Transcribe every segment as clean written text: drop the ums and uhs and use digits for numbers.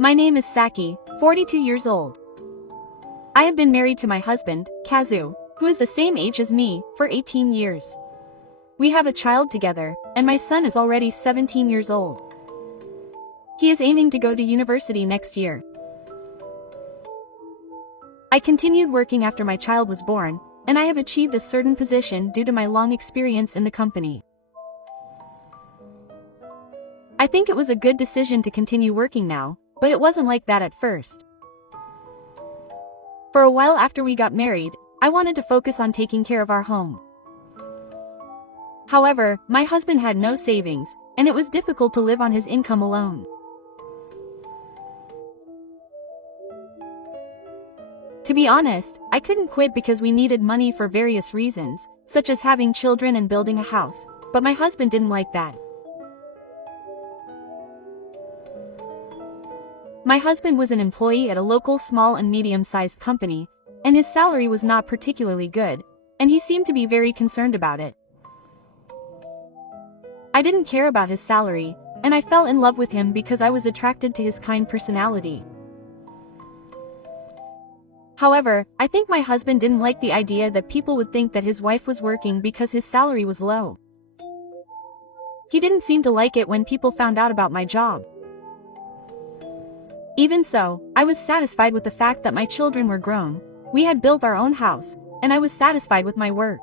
My name is Saki, 42 years old. I have been married to my husband, Kazu, who is the same age as me, for 18 years. We have a child together, and my son is already 17 years old. He is aiming to go to university next year. I continued working after my child was born, and I have achieved a certain position due to my long experience in the company. I think it was a good decision to continue working now, but it wasn't like that at first. For a while after we got married, I wanted to focus on taking care of our home. However, my husband had no savings, and it was difficult to live on his income alone. To be honest, I couldn't quit because we needed money for various reasons, such as having children and building a house, but my husband didn't like that. My husband was an employee at a local small and medium-sized company, and his salary was not particularly good, and he seemed to be very concerned about it. I didn't care about his salary, and I fell in love with him because I was attracted to his kind personality. However, I think my husband didn't like the idea that people would think that his wife was working because his salary was low. He didn't seem to like it when people found out about my job. Even so, I was satisfied with the fact that my children were grown, we had built our own house, and I was satisfied with my work.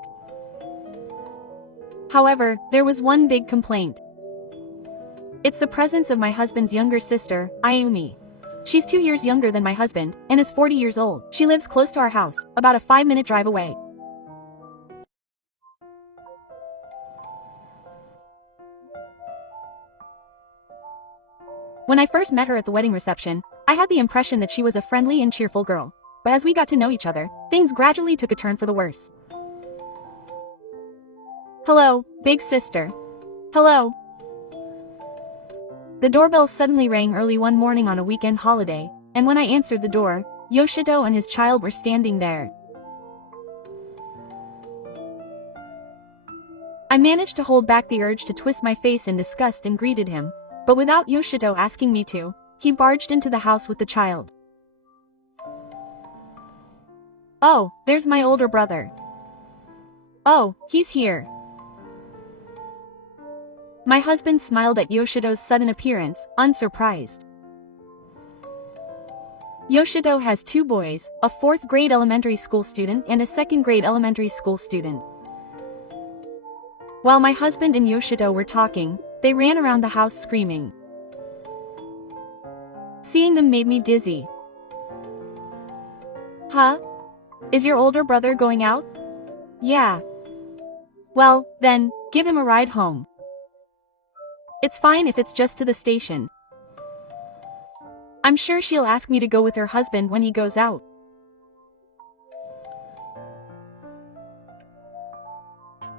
However, there was one big complaint. It's the presence of my husband's younger sister, Ayumi. She's 2 years younger than my husband, and is 40 years old. She lives close to our house, about a 5-minute drive away. When I first met her at the wedding reception, I had the impression that she was a friendly and cheerful girl, but as we got to know each other, things gradually took a turn for the worse. Hello, big sister. Hello. The doorbell suddenly rang early one morning on a weekend holiday, and when I answered the door, Yoshito and his child were standing there. I managed to hold back the urge to twist my face in disgust and greeted him, but without Yoshito asking me to, he barged into the house with the child. Oh, there's my older brother. Oh, he's here. My husband smiled at Yoshito's sudden appearance, unsurprised. Yoshito has 2 boys, a 4th grade elementary school student and a 2nd grade elementary school student. While my husband and Yoshito were talking, they ran around the house screaming. Seeing them made me dizzy. Huh? Is your older brother going out? Yeah. Well, then, give him a ride home. It's fine if it's just to the station. I'm sure she'll ask me to go with her husband when he goes out.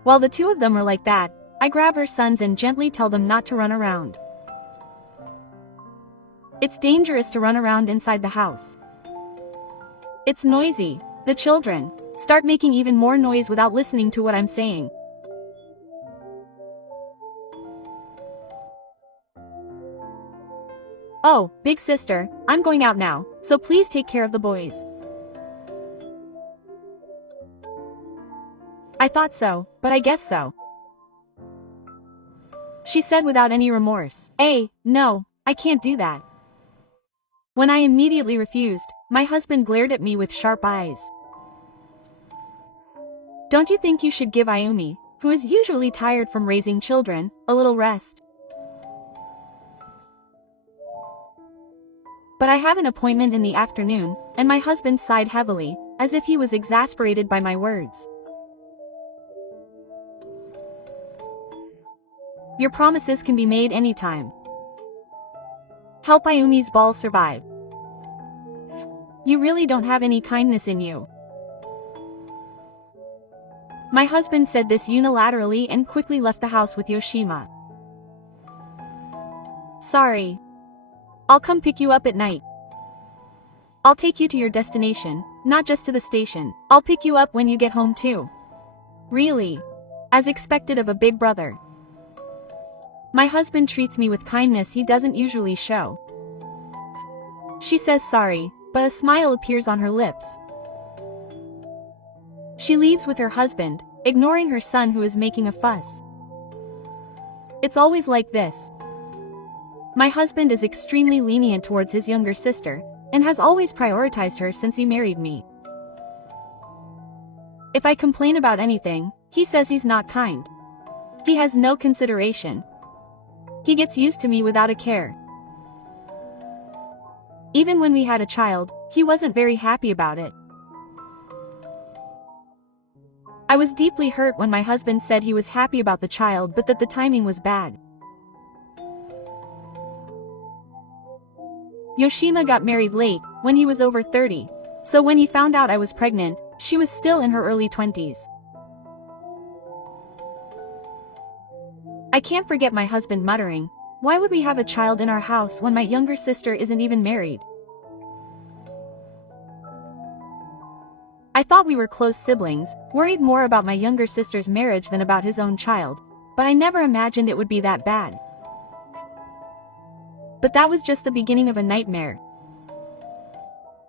While the 2 of them were like that, I grab her sons and gently tell them not to run around. It's dangerous to run around inside the house. It's noisy. The children start making even more noise without listening to what I'm saying. Oh, big sister, I'm going out now, so please take care of the boys. I thought so, but I guess so, she said without any remorse. No, I can't do that. When I immediately refused, my husband glared at me with sharp eyes. Don't you think you should give Ayumi, who is usually tired from raising children, a little rest? But I have an appointment in the afternoon, and my husband sighed heavily, as if he was exasperated by my words. Your promises can be made anytime. Help Ayumi's ball survive. You really don't have any kindness in you. My husband said this unilaterally and quickly left the house with Yoshima. Sorry. I'll come pick you up at night. I'll take you to your destination, not just to the station. I'll pick you up when you get home too. Really? As expected of a big brother. My husband treats me with kindness he doesn't usually show. She says sorry, but a smile appears on her lips. She leaves with her husband, ignoring her son who is making a fuss. It's always like this. My husband is extremely lenient towards his younger sister, and has always prioritized her since he married me. If I complain about anything, he says he's not kind. He has no consideration. He gets used to me without a care. Even when we had a child, he wasn't very happy about it. I was deeply hurt when my husband said he was happy about the child but that the timing was bad. Yoshima got married late, when he was over 30, so when he found out I was pregnant, she was still in her early 20s. I can't forget my husband muttering, "Why would we have a child in our house when my younger sister isn't even married?" I thought we were close siblings, worried more about my younger sister's marriage than about his own child, but I never imagined it would be that bad. But that was just the beginning of a nightmare.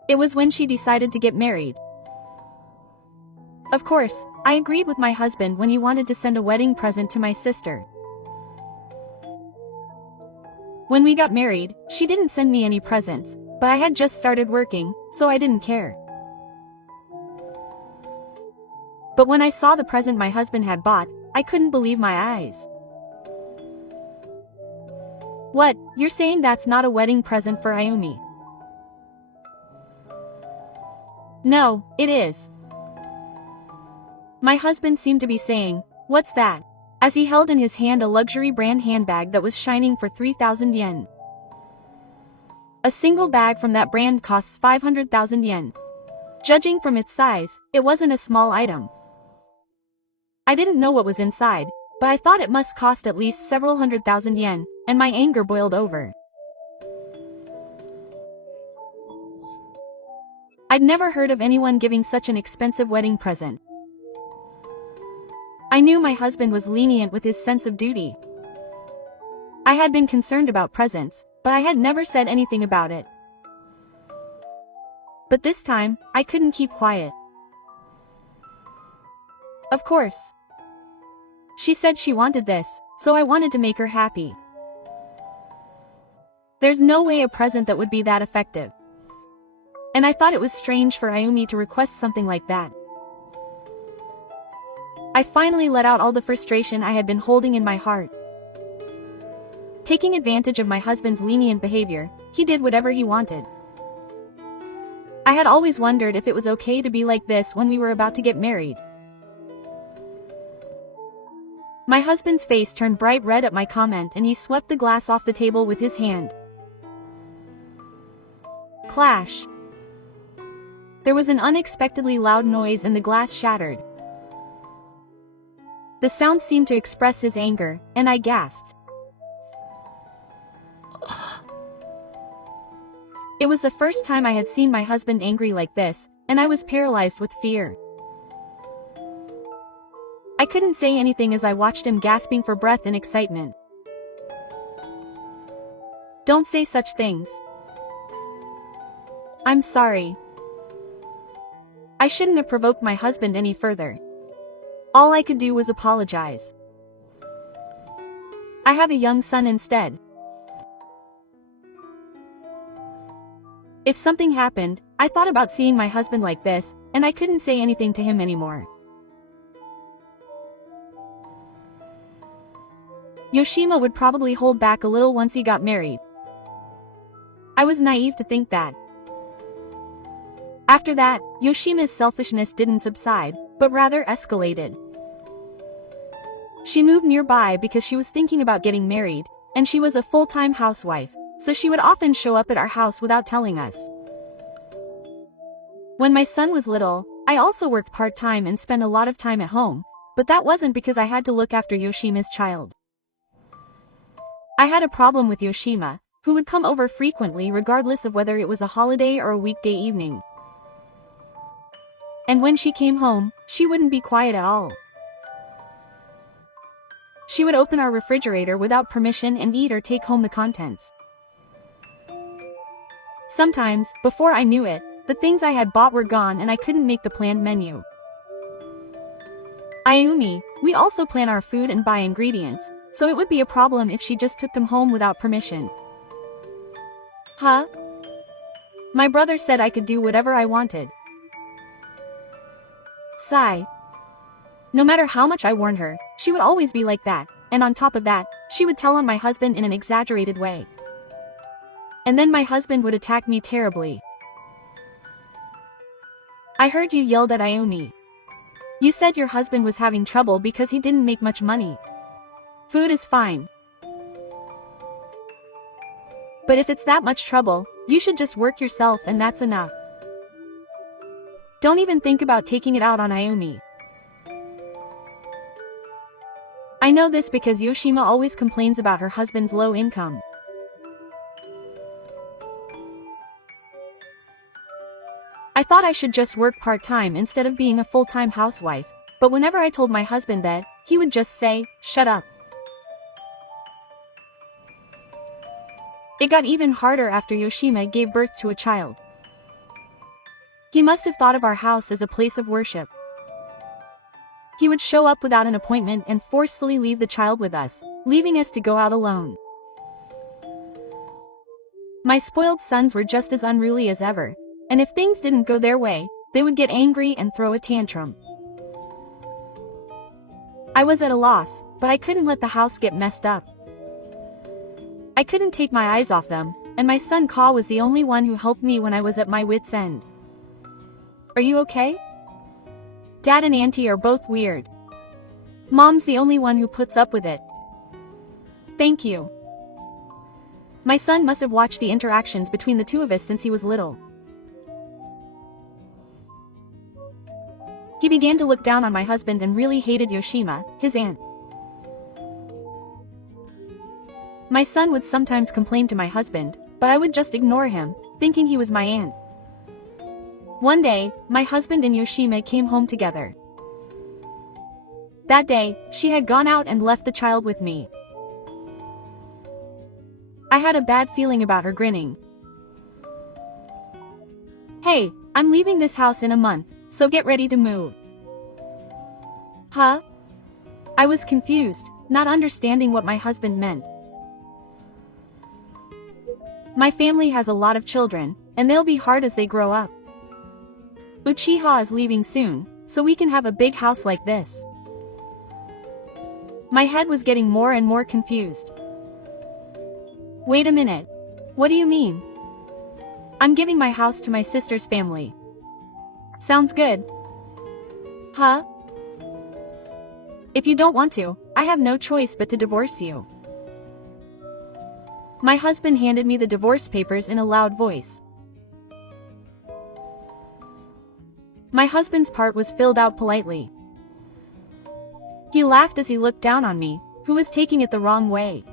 It was when she decided to get married. Of course, I agreed with my husband when he wanted to send a wedding present to my sister. When we got married, she didn't send me any presents, but I had just started working, so I didn't care. But when I saw the present my husband had bought, I couldn't believe my eyes. What, you're saying that's not a wedding present for Ayumi? No, it is. My husband seemed to be saying, "What's that?" as he held in his hand a luxury brand handbag that was shining for 3,000 yen. A single bag from that brand costs 500,000 yen. Judging from its size, it wasn't a small item. I didn't know what was inside, but I thought it must cost at least several 100,000 yen, and my anger boiled over. I'd never heard of anyone giving such an expensive wedding present. I knew my husband was lenient with his sense of duty. I had been concerned about presents, but I had never said anything about it. But this time, I couldn't keep quiet. Of course. She said she wanted this, so I wanted to make her happy. There's no way a present that would be that effective. And I thought it was strange for Ayumi to request something like that. I finally let out all the frustration I had been holding in my heart. Taking advantage of my husband's lenient behavior, he did whatever he wanted. I had always wondered if it was okay to be like this when we were about to get married. My husband's face turned bright red at my comment and he swept the glass off the table with his hand. Clash. There was an unexpectedly loud noise and the glass shattered. The sound seemed to express his anger, and I gasped. It was the first time I had seen my husband angry like this, and I was paralyzed with fear. I couldn't say anything as I watched him gasping for breath in excitement. Don't say such things. I'm sorry. I shouldn't have provoked my husband any further. All I could do was apologize. I have a young son instead. If something happened, I thought about seeing my husband like this, and I couldn't say anything to him anymore. Yoshima would probably hold back a little once he got married. I was naive to think that. After that, Yoshima's selfishness didn't subside, but rather escalated. She moved nearby because she was thinking about getting married, and she was a full-time housewife, so she would often show up at our house without telling us. When my son was little, I also worked part-time and spent a lot of time at home, but that wasn't because I had to look after Yoshima's child. I had a problem with Yoshima, who would come over frequently regardless of whether it was a holiday or a weekday evening. And when she came home, she wouldn't be quiet at all. She would open our refrigerator without permission and eat or take home the contents. Sometimes, before I knew it, the things I had bought were gone and I couldn't make the planned menu. Ayumi, we also plan our food and buy ingredients, so it would be a problem if she just took them home without permission. Huh? My brother said I could do whatever I wanted. Sigh. No matter how much I warned her, she would always be like that, and on top of that, she would tell on my husband in an exaggerated way. And then my husband would attack me terribly. I heard you yelled at Ayumi. You said your husband was having trouble because he didn't make much money. Food is fine. But if it's that much trouble, you should just work yourself and that's enough. Don't even think about taking it out on Ayumi. I know this because Yoshima always complains about her husband's low income. I thought I should just work part-time instead of being a full-time housewife, but whenever I told my husband that, he would just say, "Shut up." It got even harder after Yoshima gave birth to a child. He must have thought of our house as a place of worship. He would show up without an appointment and forcefully leave the child with us, leaving us to go out alone. My spoiled sons were just as unruly as ever, and if things didn't go their way, they would get angry and throw a tantrum. I was at a loss, but I couldn't let the house get messed up. I couldn't take my eyes off them, and my son Ka was the only one who helped me when I was at my wit's end. Are you okay? Dad and Auntie are both weird. Mom's the only one who puts up with it. Thank you. My son must have watched the interactions between the two of us since he was little. He began to look down on my husband and really hated Yoshima, his aunt. My son would sometimes complain to my husband, but I would just ignore him, thinking he was my aunt. One day, my husband and Yoshima came home together. That day, she had gone out and left the child with me. I had a bad feeling about her grinning. Hey, I'm leaving this house in a month, so get ready to move. Huh? I was confused, not understanding what my husband meant. My family has a lot of children, and they'll be hard as they grow up. Uchiha is leaving soon, so we can have a big house like this. My head was getting more and more confused. Wait a minute. What do you mean? I'm giving my house to my sister's family. Sounds good. Huh? If you don't want to, I have no choice but to divorce you. My husband handed me the divorce papers in a loud voice. My husband's part was filled out politely. He laughed as he looked down on me, who was taking it the wrong way.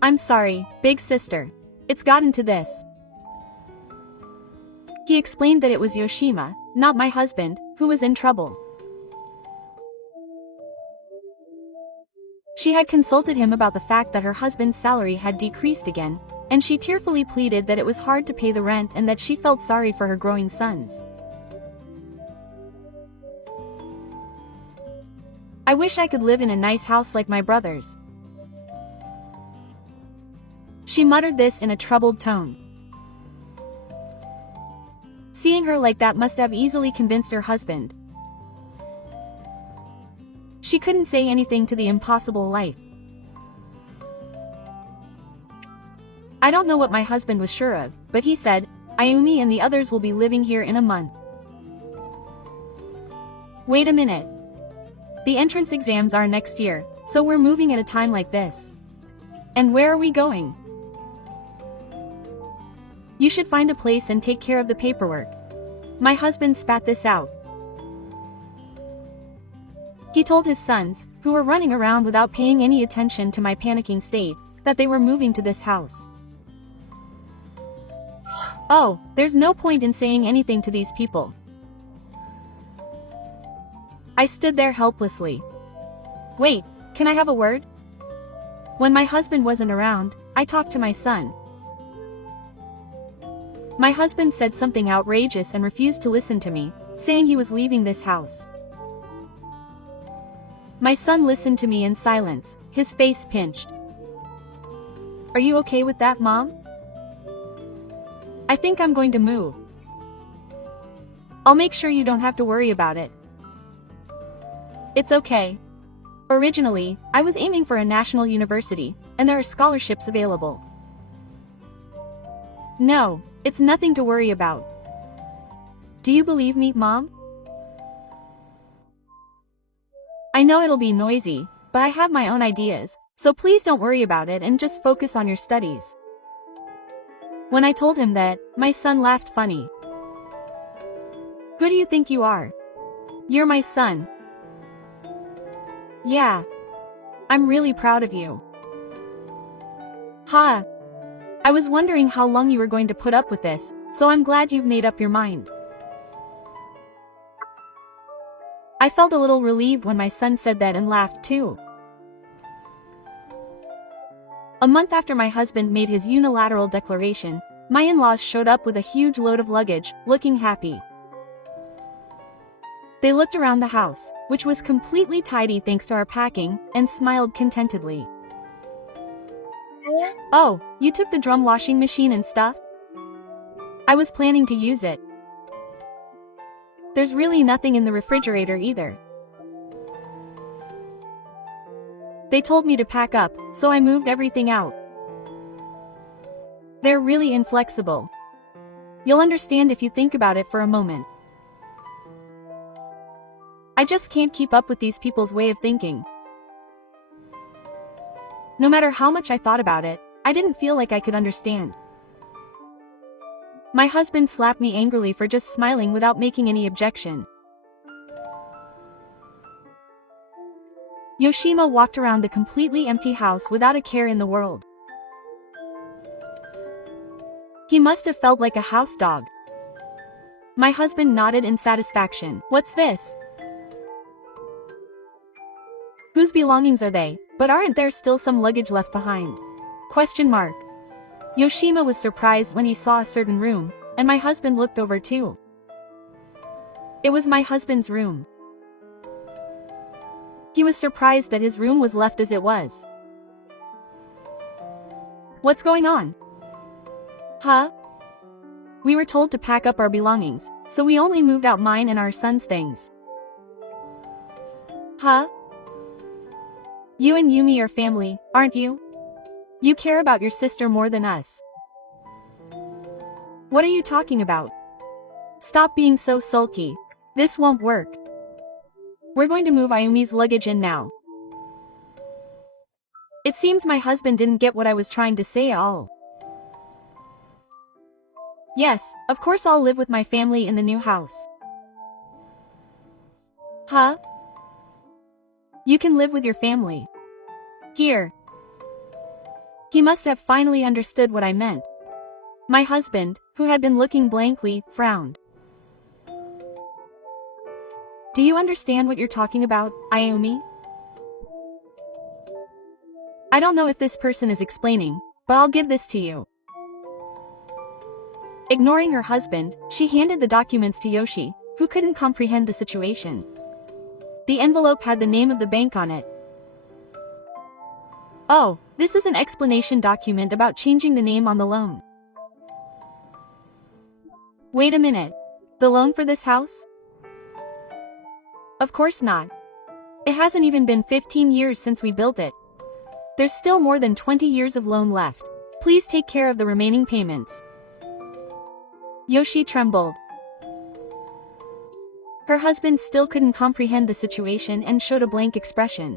I'm sorry, big sister. It's gotten to this. He explained that it was Yoshima, not my husband, who was in trouble. She had consulted him about the fact that her husband's salary had decreased again, and she tearfully pleaded that it was hard to pay the rent and that she felt sorry for her growing sons. I wish I could live in a nice house like my brothers. She muttered this in a troubled tone. Seeing her like that must have easily convinced her husband. She couldn't say anything to the impossible life. I don't know what my husband was sure of, but he said, Ayumi and the others will be living here in a month. Wait a minute. The entrance exams are next year, so we're moving at a time like this. And where are we going? You should find a place and take care of the paperwork. My husband spat this out. He told his sons, who were running around without paying any attention to my panicking state, that they were moving to this house. Oh, there's no point in saying anything to these people. I stood there helplessly. Wait, can I have a word? When my husband wasn't around, I talked to my son. My husband said something outrageous and refused to listen to me, saying he was leaving this house. My son listened to me in silence, his face pinched. Are you okay with that, Mom? I think I'm going to move. I'll make sure you don't have to worry about it. It's okay. Originally, I was aiming for a national university, and there are scholarships available. No, it's nothing to worry about. Do you believe me, Mom? I know it'll be noisy, but I have my own ideas, so please don't worry about it and just focus on your studies. When I told him that, my son laughed funny. Who do you think you are? You're my son. Yeah. I'm really proud of you. Ha! I was wondering how long you were going to put up with this, so I'm glad you've made up your mind. I felt a little relieved when my son said that and laughed too. A month after my husband made his unilateral declaration, my in-laws showed up with a huge load of luggage, looking happy. They looked around the house, which was completely tidy thanks to our packing, and smiled contentedly. Oh, you took the drum washing machine and stuff? I was planning to use it. There's really nothing in the refrigerator either. They told me to pack up, so I moved everything out. They're really inflexible. You'll understand if you think about it for a moment. I just can't keep up with these people's way of thinking. No matter how much I thought about it, I didn't feel like I could understand. My husband slapped me angrily for just smiling without making any objection. Yoshima walked around the completely empty house without a care in the world. He must have felt like a house dog. My husband nodded in satisfaction. What's this? Whose belongings are they, but aren't there still some luggage left behind? Question mark. Yoshima was surprised when he saw a certain room, and my husband looked over too. It was my husband's room. He was surprised that his room was left as it was. What's going on? Huh? We were told to pack up our belongings, so we only moved out mine and our son's things. Huh? You and Yumi are family, aren't you? You care about your sister more than us. What are you talking about? Stop being so sulky. This won't work. We're going to move Ayumi's luggage in now. It seems my husband didn't get what I was trying to say at all. Yes, of course I'll live with my family in the new house. Huh? You can live with your family. Here. He must have finally understood what I meant. My husband, who had been looking blankly, frowned. Do you understand what you're talking about, Ayumi? I don't know if this person is explaining, but I'll give this to you. Ignoring her husband, she handed the documents to Yoshi, who couldn't comprehend the situation. The envelope had the name of the bank on it. Oh, this is an explanation document about changing the name on the loan. Wait a minute. The loan for this house? Of course not. It hasn't even been 15 years since we built it. There's still more than 20 years of loan left. Please take care of the remaining payments. Yoshi trembled. Her husband still couldn't comprehend the situation and showed a blank expression.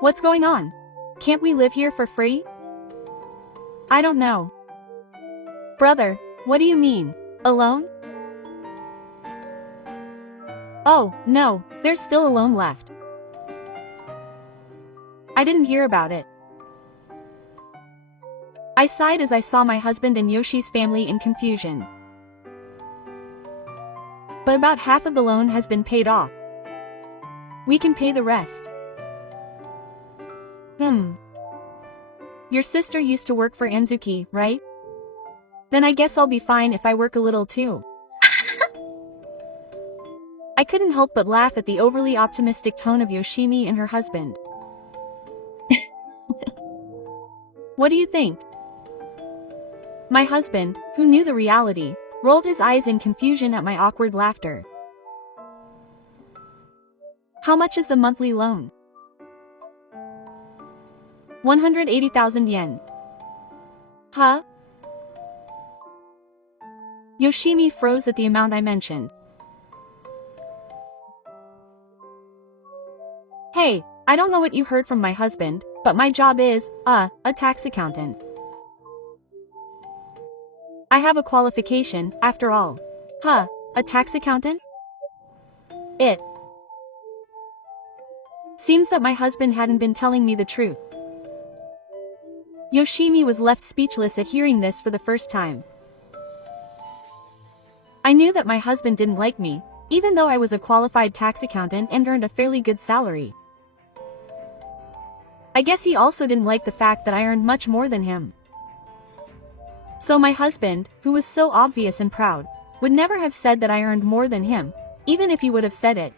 What's going on? Can't we live here for free? I don't know. Brother, what do you mean? Alone? Oh, no, there's still a loan left. I didn't hear about it. I sighed as I saw my husband and Yoshi's family in confusion. But about half of the loan has been paid off. We can pay the rest. Your sister used to work for Anzuki, right? Then I guess I'll be fine if I work a little too. I couldn't help but laugh at the overly optimistic tone of Yoshimi and her husband. What do you think? My husband, who knew the reality, rolled his eyes in confusion at my awkward laughter. How much is the monthly loan? 180,000 yen. Huh? Yoshimi froze at the amount I mentioned. Hey, I don't know what you heard from my husband, but my job is, a tax accountant. I have a qualification, after all. Huh, a tax accountant? It seems that my husband hadn't been telling me the truth. Yoshimi was left speechless at hearing this for the first time. I knew that my husband didn't like me, even though I was a qualified tax accountant and earned a fairly good salary. I guess he also didn't like the fact that I earned much more than him. So my husband, who was so obvious and proud, would never have said that I earned more than him, even if he would have said it.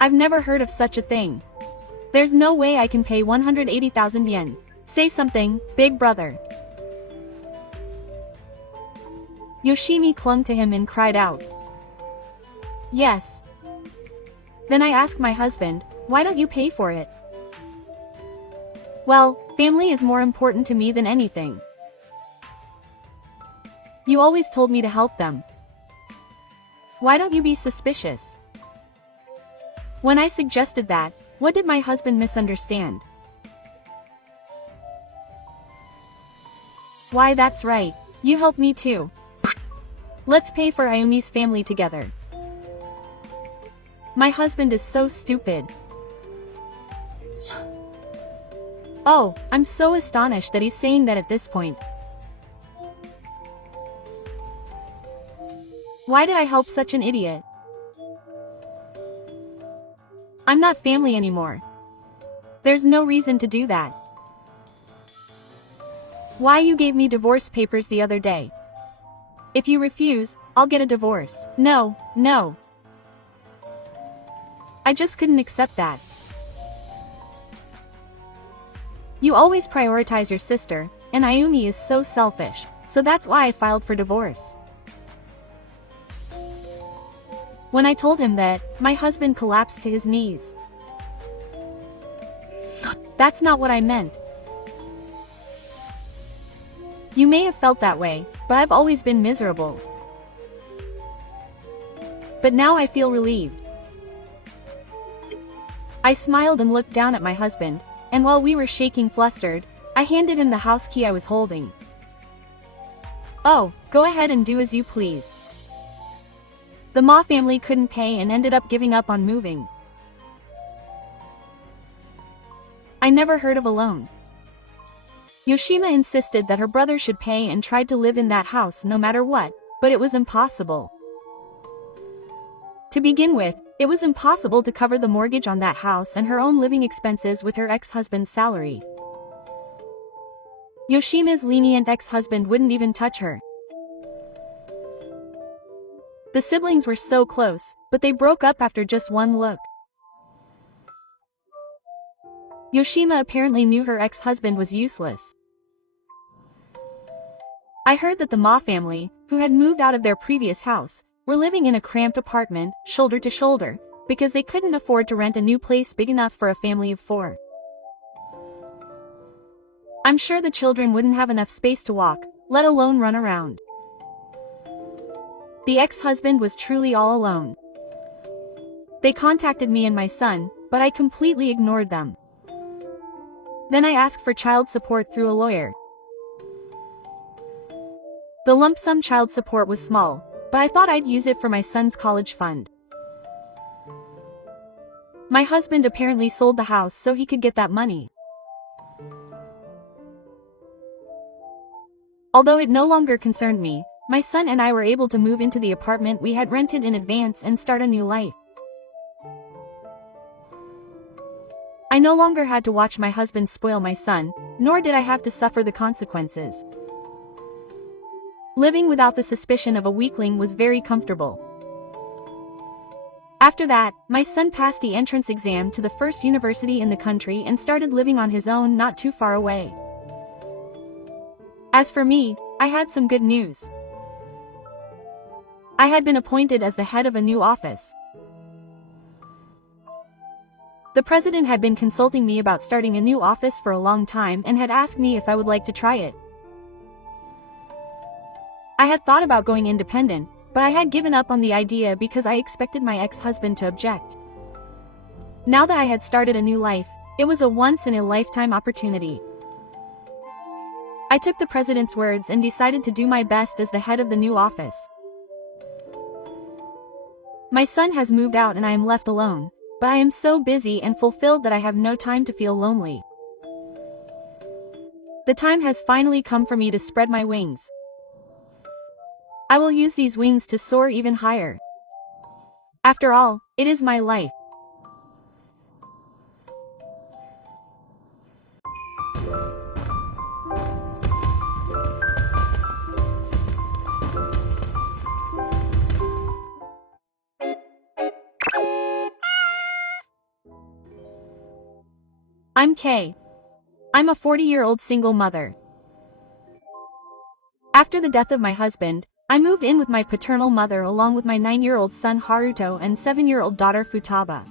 I've never heard of such a thing. There's no way I can pay 180,000 yen. Say something, big brother. Yoshimi clung to him and cried out. Yes. Then I asked my husband, why don't you pay for it? Well, family is more important to me than anything. You always told me to help them. Why don't you be suspicious? When I suggested that, what did my husband misunderstand? Why, that's right, you help me too. Let's pay for Ayumi's family together. My husband is so stupid. Oh, I'm so astonished that he's saying that at this point. Why did I help such an idiot? I'm not family anymore. There's no reason to do that. Why you gave me divorce papers the other day? If you refuse, I'll get a divorce. No. I just couldn't accept that. You always prioritize your sister, and Ayumi is so selfish, so that's why I filed for divorce. When I told him that, my husband collapsed to his knees. That's not what I meant. You may have felt that way, but I've always been miserable. But now I feel relieved. I smiled and looked down at my husband, and while we were shaking flustered, I handed him the house key I was holding. Oh, go ahead and do as you please. The Ma family couldn't pay and ended up giving up on moving. I never heard of a loan. Yoshima insisted that her brother should pay and tried to live in that house no matter what, but it was impossible. To begin with, it was impossible to cover the mortgage on that house and her own living expenses with her ex-husband's salary. Yoshima's lenient ex-husband wouldn't even touch her. The siblings were so close, but they broke up after just one look. Yoshima apparently knew her ex-husband was useless. I heard that the Ma family, who had moved out of their previous house, were living in a cramped apartment, shoulder to shoulder, because they couldn't afford to rent a new place big enough for a family of 4. I'm sure the children wouldn't have enough space to walk, let alone run around. The ex-husband was truly all alone. They contacted me and my son, but I completely ignored them. Then I asked for child support through a lawyer. The lump sum child support was small, but I thought I'd use it for my son's college fund. My husband apparently sold the house so he could get that money. Although it no longer concerned me, my son and I were able to move into the apartment we had rented in advance and start a new life. I no longer had to watch my husband spoil my son, nor did I have to suffer the consequences. Living without the suspicion of a weakling was very comfortable. After that, my son passed the entrance exam to the first university in the country and started living on his own not too far away. As for me, I had some good news. I had been appointed as the head of a new office. The president had been consulting me about starting a new office for a long time and had asked me if I would like to try it. I had thought about going independent, but I had given up on the idea because I expected my ex-husband to object. Now that I had started a new life, it was a once-in-a-lifetime opportunity. I took the president's words and decided to do my best as the head of the new office. My son has moved out and I am left alone, but I am so busy and fulfilled that I have no time to feel lonely. The time has finally come for me to spread my wings. I will use these wings to soar even higher. After all, it is my life. I'm Kay. I'm a 40-year-old single mother. After the death of my husband, I moved in with my paternal mother along with my 9-year-old son Haruto and 7-year-old daughter Futaba.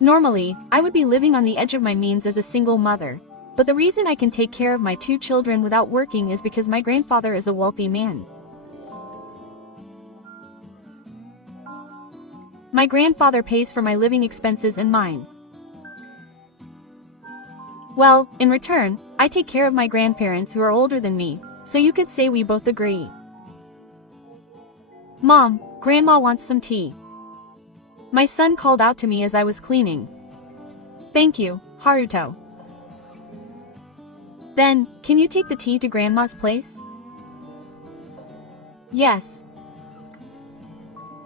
Normally, I would be living on the edge of my means as a single mother, but the reason I can take care of my 2 children without working is because my grandfather is a wealthy man. My grandfather pays for my living expenses and mine. Well, in return, I take care of my grandparents who are older than me, so you could say we both agree. Mom, Grandma wants some tea. My son called out to me as I was cleaning. Thank you, Haruto. Then, can you take the tea to Grandma's place? Yes.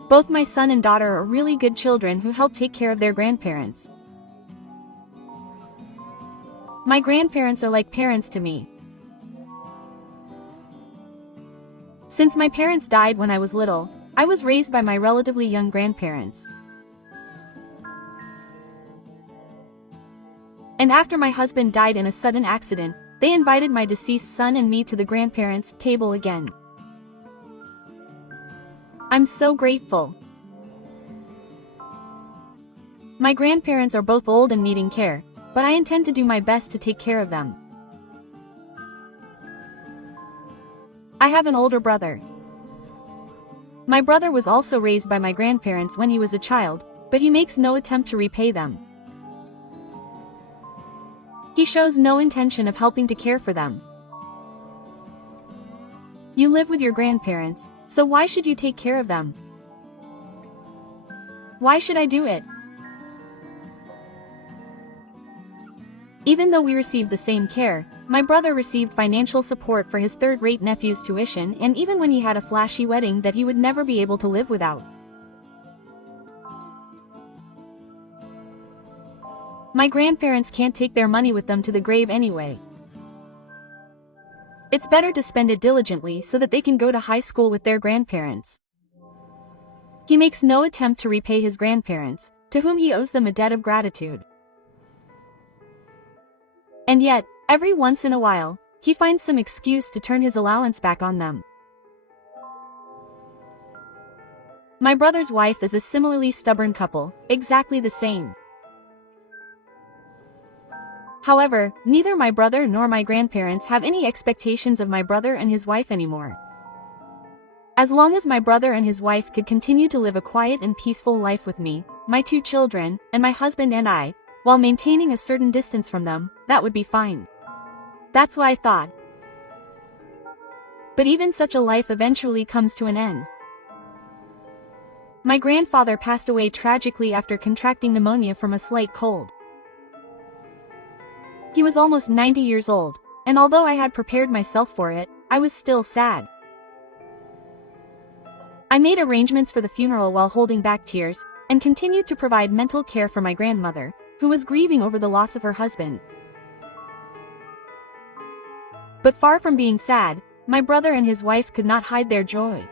Both my son and daughter are really good children who help take care of their grandparents. My grandparents are like parents to me. Since my parents died when I was little, I was raised by my relatively young grandparents. And after my husband died in a sudden accident, they invited my deceased son and me to the grandparents' table again. I'm so grateful. My grandparents are both old and needing care, but I intend to do my best to take care of them. I have an older brother. My brother was also raised by my grandparents when he was a child, but he makes no attempt to repay them. He shows no intention of helping to care for them. You live with your grandparents, so why should you take care of them? Why should I do it? Even though we received the same care, my brother received financial support for his third-rate nephew's tuition and even when he had a flashy wedding that he would never be able to live without. My grandparents can't take their money with them to the grave anyway. It's better to spend it diligently so that they can go to high school with their grandparents. He makes no attempt to repay his grandparents, to whom he owes them a debt of gratitude. And yet, every once in a while, he finds some excuse to turn his allowance back on them. My brother's wife is a similarly stubborn couple, exactly the same. However, neither my brother nor my grandparents have any expectations of my brother and his wife anymore. As long as my brother and his wife could continue to live a quiet and peaceful life with me, my 2 children, and my husband and I, while maintaining a certain distance from them, that would be fine. That's what I thought. But even such a life eventually comes to an end. My grandfather passed away tragically after contracting pneumonia from a slight cold. He was almost 90 years old, and although I had prepared myself for it, I was still sad. I made arrangements for the funeral while holding back tears, and continued to provide mental care for my grandmother, who was grieving over the loss of her husband. But far from being sad, my brother and his wife could not hide their joy.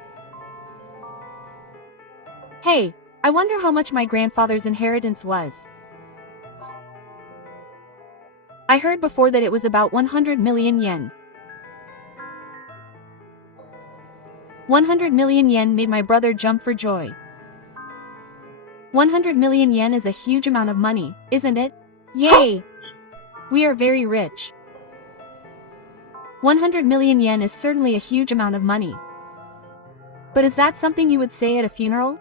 Hey, I wonder how much my grandfather's inheritance was. I heard before that it was about 100 million yen. 100 million yen made my brother jump for joy. 100 million yen is a huge amount of money, isn't it? Yay! We are very rich. 100 million yen is certainly a huge amount of money. But is that something you would say at a funeral?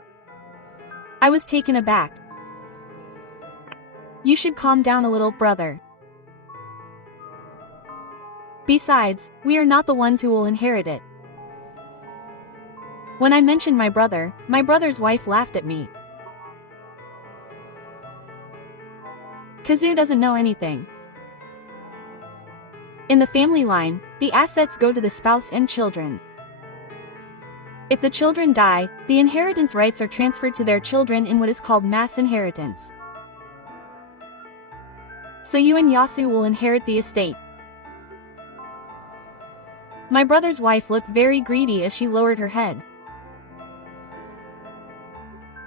I was taken aback. You should calm down a little, brother. Besides, we are not the ones who will inherit it. When I mentioned my brother's wife laughed at me. Kazu doesn't know anything. In the family line, the assets go to the spouse and children. If the children die, the inheritance rights are transferred to their children in what is called mass inheritance. So you and Yasu will inherit the estate. My brother's wife looked very greedy as she lowered her head.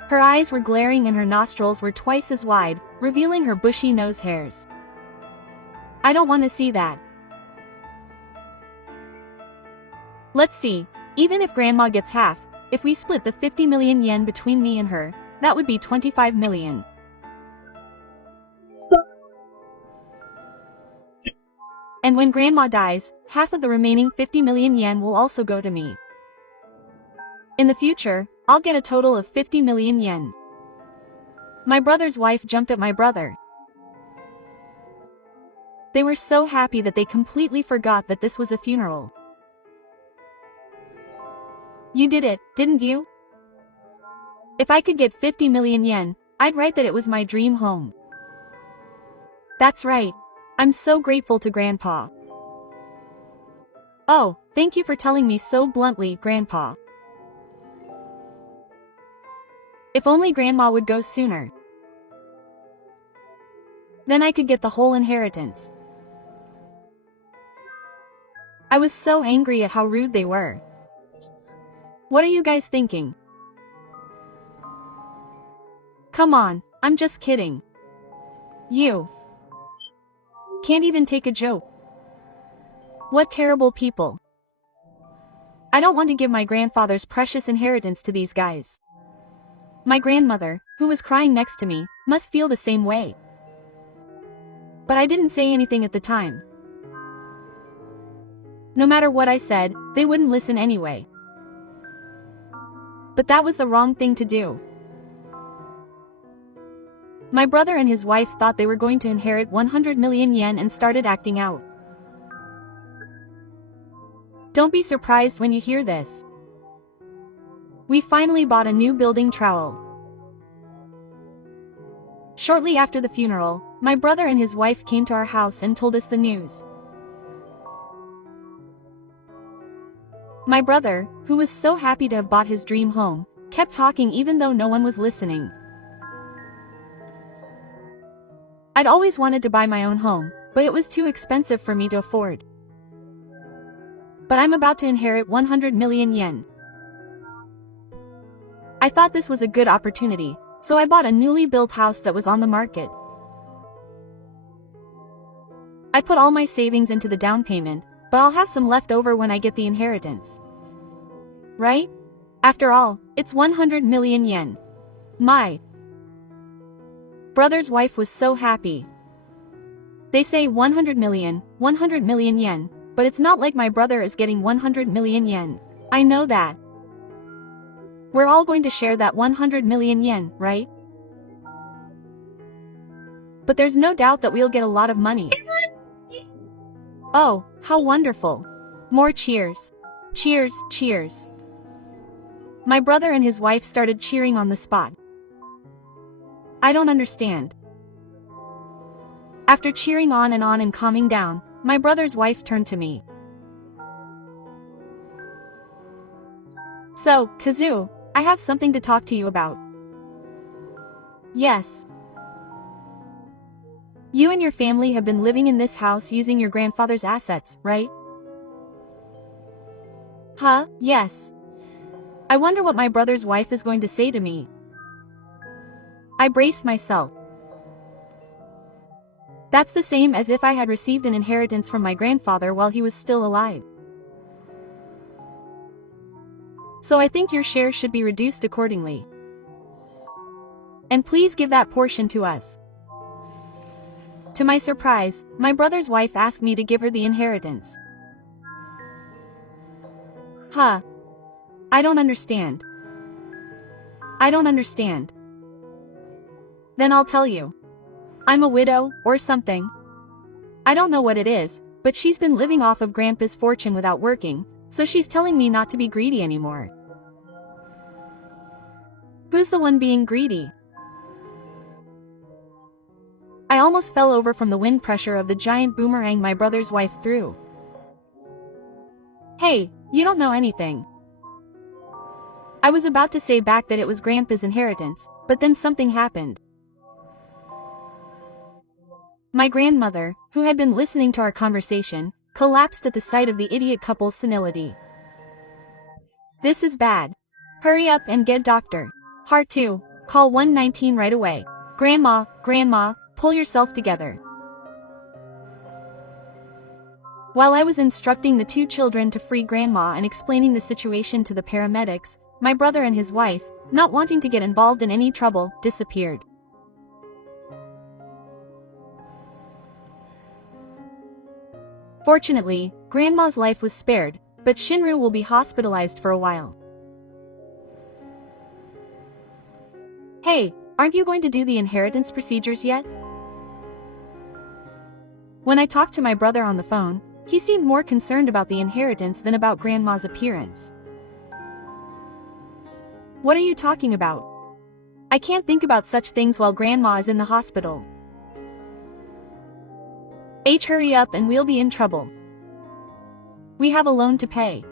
Her eyes were glaring and her nostrils were twice as wide, revealing her bushy nose hairs. I don't want to see that. Let's see, even if Grandma gets half, if we split the 50 million yen between me and her, that would be 25 million. And when Grandma dies, half of the remaining 50 million yen will also go to me. In the future, I'll get a total of 50 million yen. My brother's wife jumped at my brother. They were so happy that they completely forgot that this was a funeral. You did it, didn't you? If I could get 50 million yen, I'd write that it was my dream home. That's right. I'm so grateful to Grandpa. Oh, thank you for telling me so bluntly, Grandpa. If only Grandma would go sooner. Then I could get the whole inheritance. I was so angry at how rude they were. What are you guys thinking? Come on, I'm just kidding. You can't even take a joke. What terrible people. I don't want to give my grandfather's precious inheritance to these guys. My grandmother, who was crying next to me, must feel the same way. But I didn't say anything at the time. No matter what I said, they wouldn't listen anyway. But that was the wrong thing to do. My brother and his wife thought they were going to inherit 100 million yen and started acting out. Don't be surprised when you hear this. We finally bought a new building trowel. Shortly after the funeral, my brother and his wife came to our house and told us the news. My brother, who was so happy to have bought his dream home, kept talking even though no one was listening. I'd always wanted to buy my own home, but it was too expensive for me to afford. But I'm about to inherit 100 million yen. I thought this was a good opportunity, so I bought a newly built house that was on the market. I put all my savings into the down payment, but I'll have some left over when I get the inheritance. Right? After all, it's 100 million yen. My brother's wife was so happy. They say 100 million yen, but it's not like my brother is getting 100 million yen. I know that. We're all going to share that 100 million yen, right? But there's no doubt that we'll get a lot of money. Oh, how wonderful. More cheers. Cheers, cheers. My brother and his wife started cheering on the spot. I don't understand. After cheering on and calming down, my brother's wife turned to me. So, Kazu, I have something to talk to you about. Yes. You and your family have been living in this house using your grandfather's assets, right? Huh, yes. I wonder what my brother's wife is going to say to me. I braced myself. That's the same as if I had received an inheritance from my grandfather while he was still alive. So I think your share should be reduced accordingly. And please give that portion to us. To my surprise, my brother's wife asked me to give her the inheritance. Huh. I don't understand. I don't understand. Then I'll tell you. I'm a widow, or something. I don't know what it is, but she's been living off of Grandpa's fortune without working, so she's telling me not to be greedy anymore. Who's the one being greedy? I almost fell over from the wind pressure of the giant boomerang my brother's wife threw. Hey, you don't know anything. I was about to say back that it was Grandpa's inheritance, but then something happened. My grandmother, who had been listening to our conversation, collapsed at the sight of the idiot couple's senility. This is bad. Hurry up and get doctor. Heart 2, call 119 right away. Grandma, pull yourself together. While I was instructing the two children to free Grandma and explaining the situation to the paramedics, my brother and his wife, not wanting to get involved in any trouble, disappeared. Fortunately, Grandma's life was spared, but Shinru will be hospitalized for a while. Hey, aren't you going to do the inheritance procedures yet? When I talked to my brother on the phone, he seemed more concerned about the inheritance than about Grandma's appearance. What are you talking about? I can't think about such things while Grandma is in the hospital. Hurry up and we'll be in trouble. We have a loan to pay.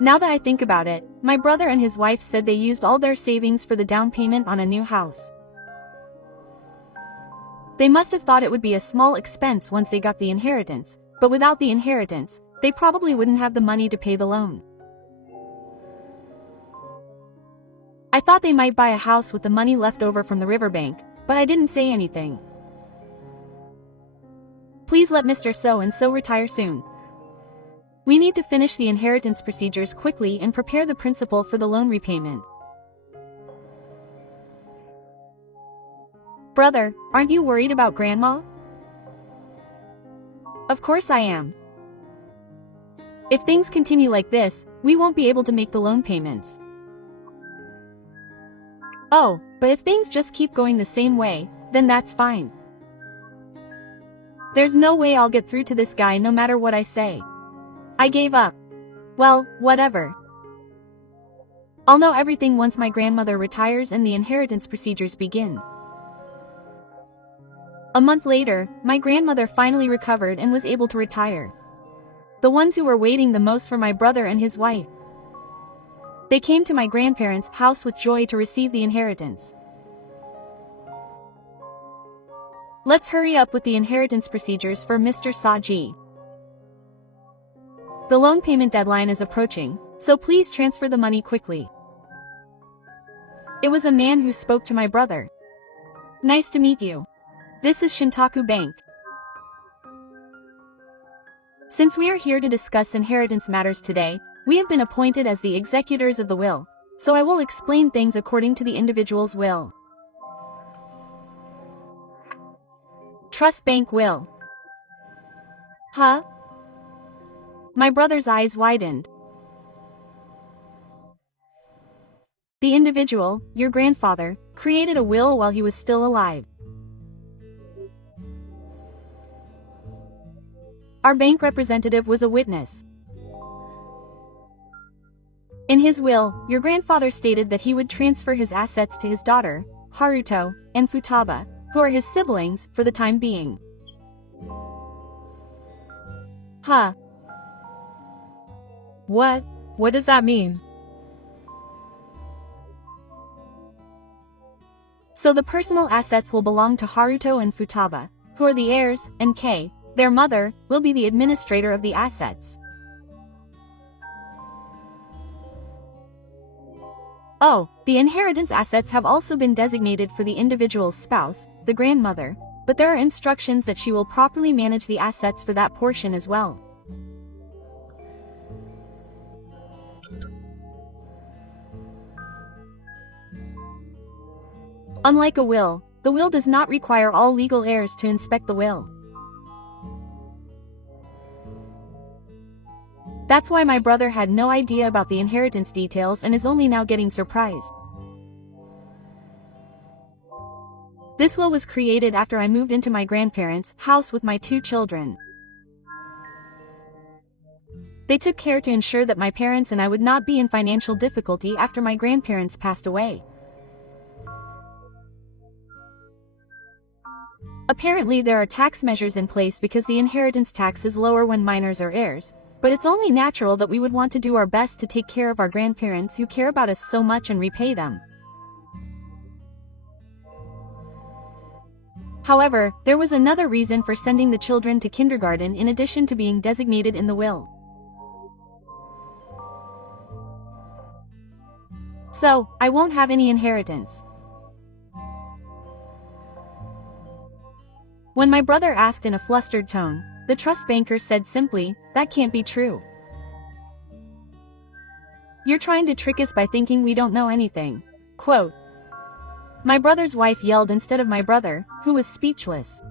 Now that I think about it, my brother and his wife said they used all their savings for the down payment on a new house. They must have thought it would be a small expense once they got the inheritance, but without the inheritance, they probably wouldn't have the money to pay the loan. I thought they might buy a house with the money left over from the riverbank, but I didn't say anything. Please let Mr. So-and-so retire soon. We need to finish the inheritance procedures quickly and prepare the principal for the loan repayment. Brother, aren't you worried about Grandma? Of course I am. If things continue like this, we won't be able to make the loan payments. Oh, but if things just keep going the same way, then that's fine. There's no way I'll get through to this guy no matter what I say. I gave up. Well, whatever. I'll know everything once my grandmother retires and the inheritance procedures begin. A month later, my grandmother finally recovered and was able to retire. The ones who were waiting the most were my brother and his wife. They came to my grandparents' house with joy to receive the inheritance. Let's hurry up with the inheritance procedures for Mr. Saji. The loan payment deadline is approaching, so please transfer the money quickly. It was a man who spoke to my brother. Nice to meet you. This is Shintaku Bank. Since we are here to discuss inheritance matters today, we have been appointed as the executors of the will, so I will explain things according to the individual's will. Trust Bank Will. Huh? My brother's eyes widened. The individual, your grandfather, created a will while he was still alive. Our bank representative was a witness. In his will, your grandfather stated that he would transfer his assets to his daughter, Haruto, and Futaba, who are his siblings, for the time being. Huh. What? What does that mean? So the personal assets will belong to Haruto and Futaba, who are the heirs, and Kei, their mother, will be the administrator of the assets. Oh, the inheritance assets have also been designated for the individual's spouse, the grandmother, but there are instructions that she will properly manage the assets for that portion as well. Unlike a will, the will does not require all legal heirs to inspect the will. That's why my brother had no idea about the inheritance details and is only now getting surprised. This will was created after I moved into my grandparents' house with my 2 children. They took care to ensure that my parents and I would not be in financial difficulty after my grandparents passed away. Apparently there are tax measures in place because the inheritance tax is lower when minors are heirs, but it's only natural that we would want to do our best to take care of our grandparents who care about us so much and repay them. However, there was another reason for sending the children to kindergarten in addition to being designated in the will. So, I won't have any inheritance. When my brother asked in a flustered tone, the trust banker said simply, "That can't be true. You're trying to trick us by thinking we don't know anything." Quote. My brother's wife yelled instead of my brother, who was speechless.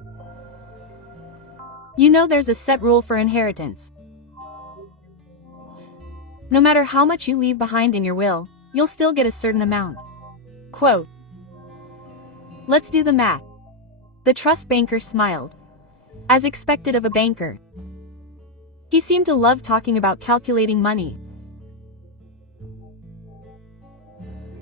You know there's a set rule for inheritance. No matter how much you leave behind in your will, you'll still get a certain amount. Quote. Let's do the math. The trust banker smiled. As expected of a banker. He seemed to love talking about calculating money.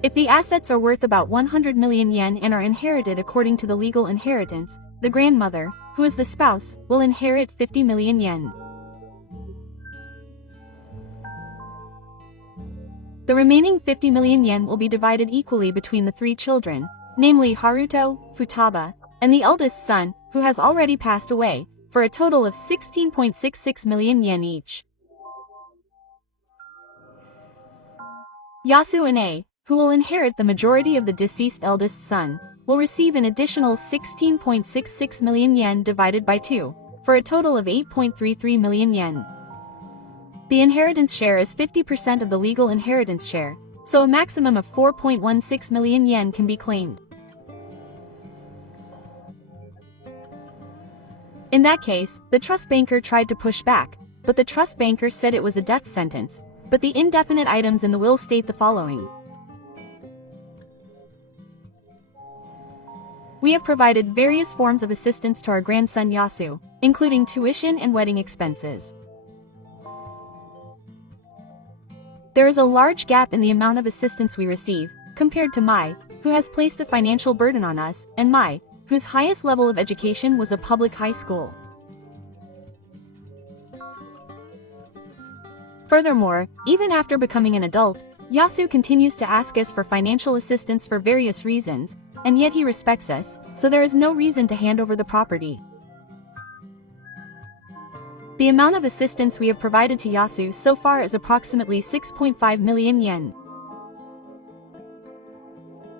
If the assets are worth about 100 million yen and are inherited according to the legal inheritance, the grandmother, who is the spouse, will inherit 50 million yen. The remaining 50 million yen will be divided equally between the 3 children, namely Haruto, Futaba, and the eldest son, who has already passed away, for a total of 16.66 million yen each. Yasu and A, who will inherit the majority of the deceased eldest son, will receive an additional 16.66 million yen divided by 2, for a total of 8.33 million yen. The inheritance share is 50% of the legal inheritance share, so a maximum of 4.16 million yen can be claimed. In that case, the trust banker tried to push back, but the trust banker said it was a death sentence, but the indefinite items in the will state the following. We have provided various forms of assistance to our grandson Yasu, including tuition and wedding expenses. There is a large gap in the amount of assistance we receive, compared to Mai, who has placed a financial burden on us, and Mai, whose highest level of education was a public high school. Furthermore, even after becoming an adult, Yasu continues to ask us for financial assistance for various reasons, and yet he respects us, so there is no reason to hand over the property. The amount of assistance we have provided to Yasu so far is approximately 6.5 million yen.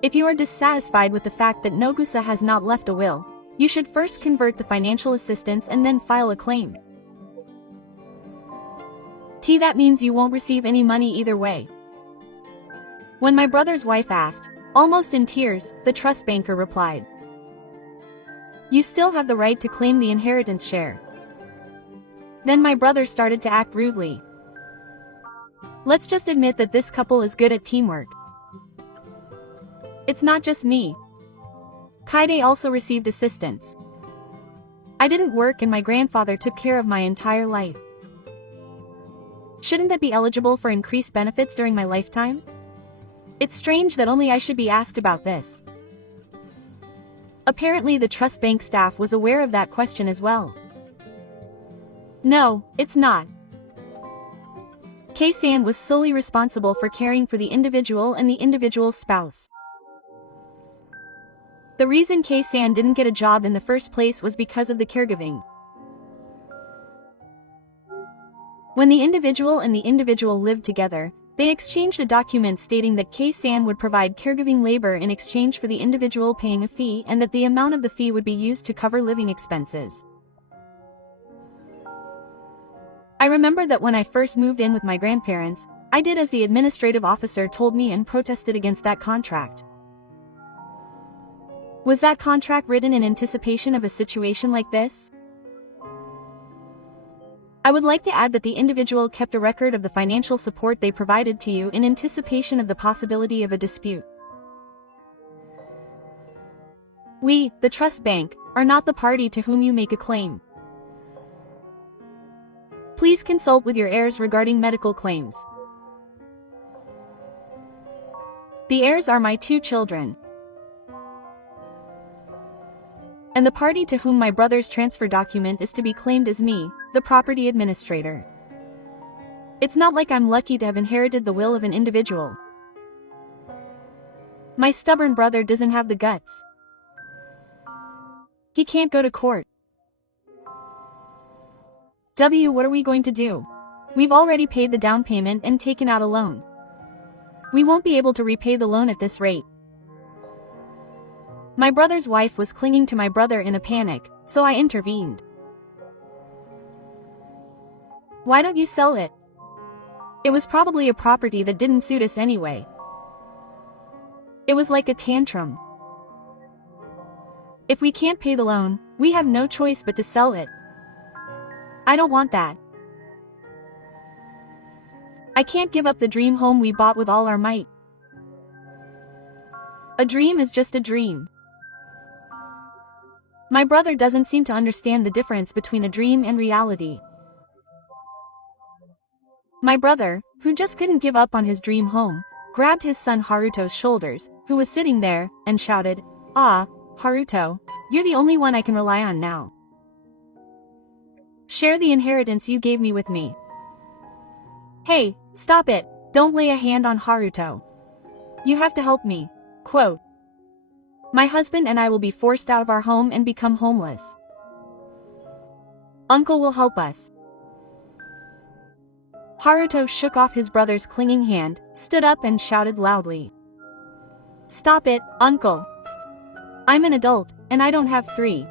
If you are dissatisfied with the fact that Nogusa has not left a will, you should first convert the financial assistance and then file a claim. That means you won't receive any money either way. When my brother's wife asked, almost in tears, the trust banker replied. You still have the right to claim the inheritance share. Then my brother started to act rudely. Let's just admit that this couple is good at teamwork. It's not just me. Kaide also received assistance. I didn't work and my grandfather took care of my entire life. Shouldn't that be eligible for increased benefits during my lifetime? It's strange that only I should be asked about this. Apparently the trust bank staff was aware of that question as well. No, it's not. Kei-san was solely responsible for caring for the individual and the individual's spouse. The reason Kei-san didn't get a job in the first place was because of the caregiving. When the individual and the individual lived together, They exchanged a document stating that K-san would provide caregiving labor in exchange for the individual paying a fee and that the amount of the fee would be used to cover living expenses. I remember that when I first moved in with my grandparents, I did as the administrative officer told me and protested against that contract. Was that contract written in anticipation of a situation like this? I would like to add that the individual kept a record of the financial support they provided to you in anticipation of the possibility of a dispute. We, the trust bank, are not the party to whom you make a claim. Please consult with your heirs regarding medical claims. The heirs are my 2 children. And the party to whom my brother's transfer document is to be claimed is me, the property administrator. It's not like I'm lucky to have inherited the will of an individual. My stubborn brother doesn't have the guts. He can't go to court. What are we going to do? We've already paid the down payment and taken out a loan. We won't be able to repay the loan at this rate. My brother's wife was clinging to my brother in a panic, so I intervened. Why don't you sell it? It was probably a property that didn't suit us anyway. It was like a tantrum. If we can't pay the loan, we have no choice but to sell it. I don't want that. I can't give up the dream home we bought with all our might. A dream is just a dream. My brother doesn't seem to understand the difference between a dream and reality. My brother, who just couldn't give up on his dream home, grabbed his son Haruto's shoulders, who was sitting there, and shouted, "Ah, Haruto, you're the only one I can rely on now. Share the inheritance you gave me with me." Hey, stop it, don't lay a hand on Haruto. You have to help me. Quote, "My husband and I will be forced out of our home and become homeless. Uncle will help us." Haruto shook off his brother's clinging hand, stood up and shouted loudly, "Stop it, Uncle. I'm an adult, and I don't have 3.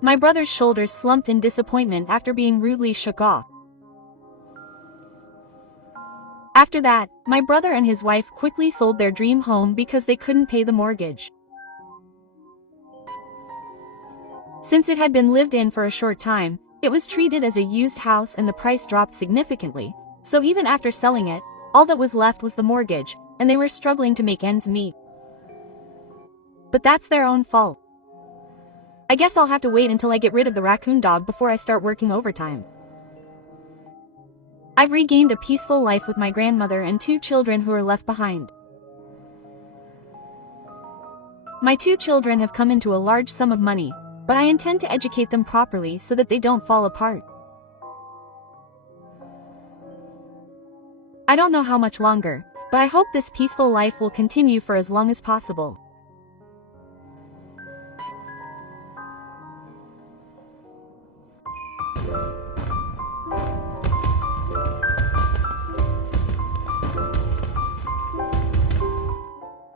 My brother's shoulders slumped in disappointment after being rudely shook off. After that, my brother and his wife quickly sold their dream home because they couldn't pay the mortgage. Since it had been lived in for a short time, it was treated as a used house and the price dropped significantly, so even after selling it, all that was left was the mortgage, and they were struggling to make ends meet. But that's their own fault. I guess I'll have to wait until I get rid of the raccoon dog before I start working overtime. I've regained a peaceful life with my grandmother and 2 children who are left behind. My 2 children have come into a large sum of money, but I intend to educate them properly so that they don't fall apart. I don't know how much longer, but I hope this peaceful life will continue for as long as possible.